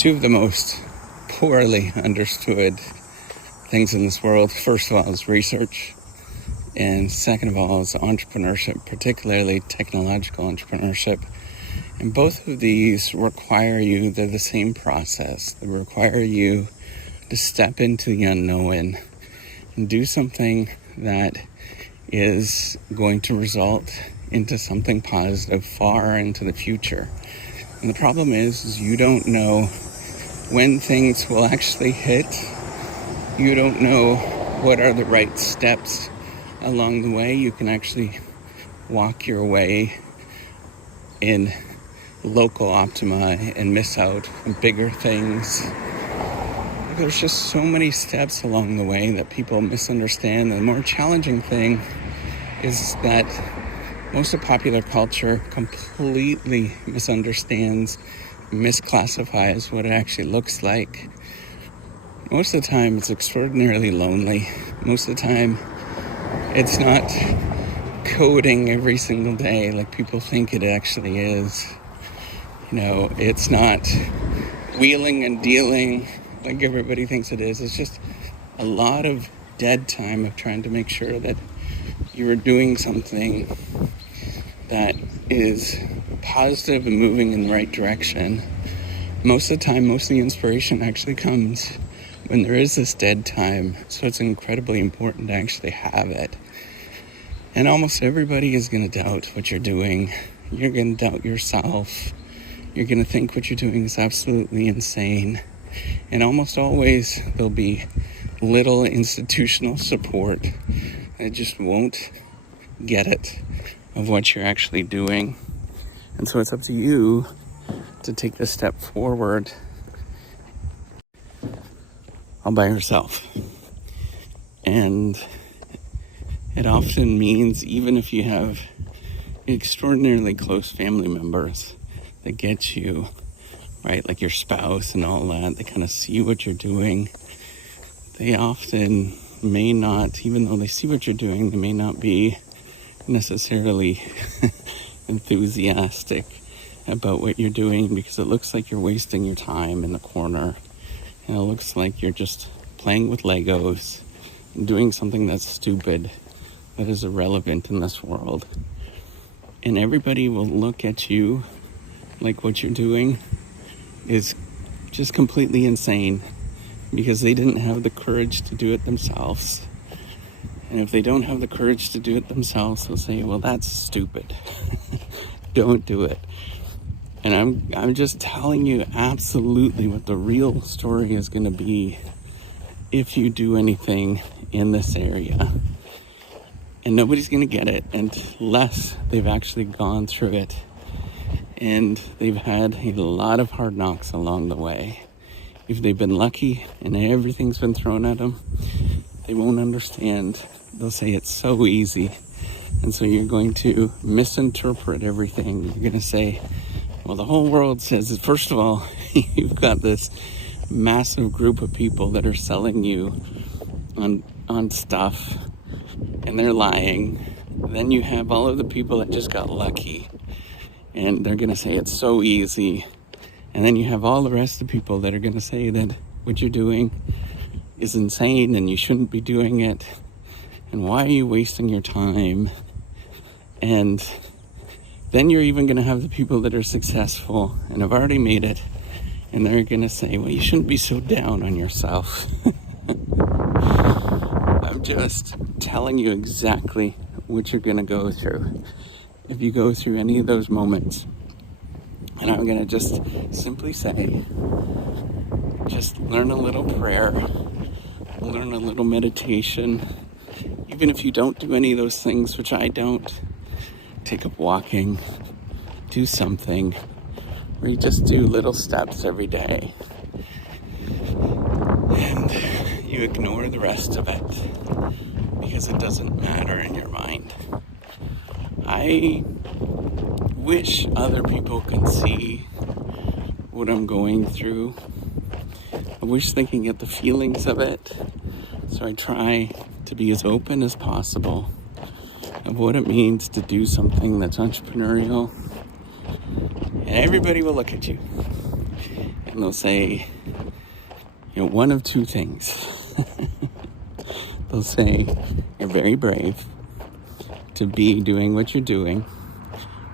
two of the most poorly understood things in this world. First of all is research, and second of all is entrepreneurship, particularly technological entrepreneurship. And both of these require you, they're the same process. They require you to step into the unknown and do something that is going to result into something positive far into the future. And the problem is you don't know when things will actually hit. You don't know what are the right steps along the way. You can actually walk your way in local optima and miss out on bigger things. There's just so many steps along the way that people misunderstand. And the more challenging thing is that most of popular culture completely misunderstands, misclassifies what it actually looks like. Most of the time it's extraordinarily lonely. Most of the time it's not coding every single day like people think it actually is. It's not wheeling and dealing like everybody thinks it is. It's just a lot of dead time of trying to make sure that you're doing something that is positive and moving in the right direction. Most of the time, most of the inspiration actually comes when there is this dead time. So it's incredibly important to actually have it. And almost everybody is going to doubt what you're doing. You're going to doubt yourself. You're going to think what you're doing is absolutely insane. And almost always there'll be little institutional support that just won't get it of what you're actually doing. And so it's up to you to take the step forward all by yourself. And it often means, even if you have extraordinarily close family members that get you, right, like your spouse and all that, they kind of see what you're doing. They often may not, even though they see what you're doing, they may not be necessarily enthusiastic about what you're doing, because it looks like you're wasting your time in the corner, and it looks like you're just playing with Legos and doing something that's stupid, that is irrelevant in this world. And everybody will look at you like what you're doing is just completely insane, because they didn't have the courage to do it themselves. And if they don't have the courage to do it themselves, they'll say, well, that's stupid. Don't do it. And I'm just telling you absolutely what the real story is going to be if you do anything in this area. And nobody's going to get it unless they've actually gone through it. And they've had a lot of hard knocks along the way. If they've been lucky and everything's been thrown at them, they won't understand. They'll say it's so easy. And so you're going to misinterpret everything. You're going to say, well, the whole world says it. First of all, you've got this massive group of people that are selling you on stuff, and they're lying. Then you have all of the people that just got lucky, and they're going to say it's so easy. And then you have all the rest of the people that are going to say that what you're doing is insane and you shouldn't be doing it. And why are you wasting your time? And then you're even going to have the people that are successful and have already made it, and they're going to say, well, you shouldn't be so down on yourself. I'm just telling you exactly what you're going to go through if you go through any of those moments. And I'm going to just simply say, just learn a little prayer, learn a little meditation. Even if you don't do any of those things, which I don't, take up walking, do something, where you just do little steps every day. And you ignore the rest of it, because it doesn't matter in your mind. I wish other people could see what I'm going through. I wish they can get the feelings of it. So I try to be as open as possible of what it means to do something that's entrepreneurial. And everybody will look at you. and they'll say, one of two things. They'll say, you're very brave to be doing what you're doing,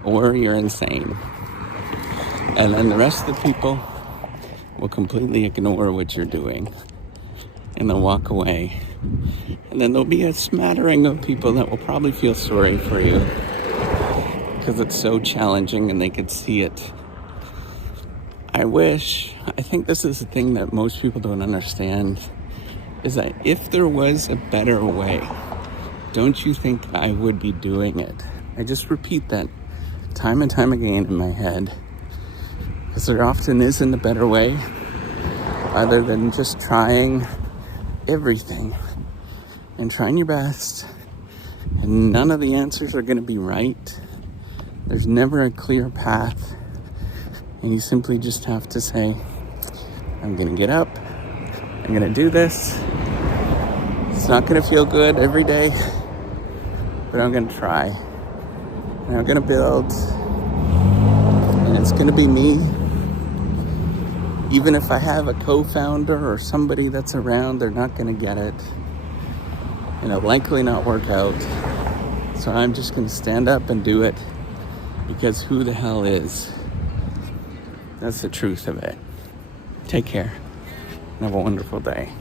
or you're insane. And then the rest of the people will completely ignore what you're doing, and they'll walk away. And then there'll be a smattering of people that will probably feel sorry for you because it's so challenging and they could see it. I think this is the thing that most people don't understand, is that if there was a better way, don't you think I would be doing it? I just repeat that time and time again in my head, because there often isn't a better way other than just trying everything and trying your best, and none of the answers are going to be right. There's never a clear path, and you simply just have to say, I'm going to get up, I'm going to do this. It's not going to feel good every day, but I'm going to try, and I'm going to build, and it's going to be me. Even if I have a co-founder or somebody that's around, they're not going to get it. And it'll likely not work out. So I'm just going to stand up and do it, because who the hell is? That's the truth of it. Take care and have a wonderful day.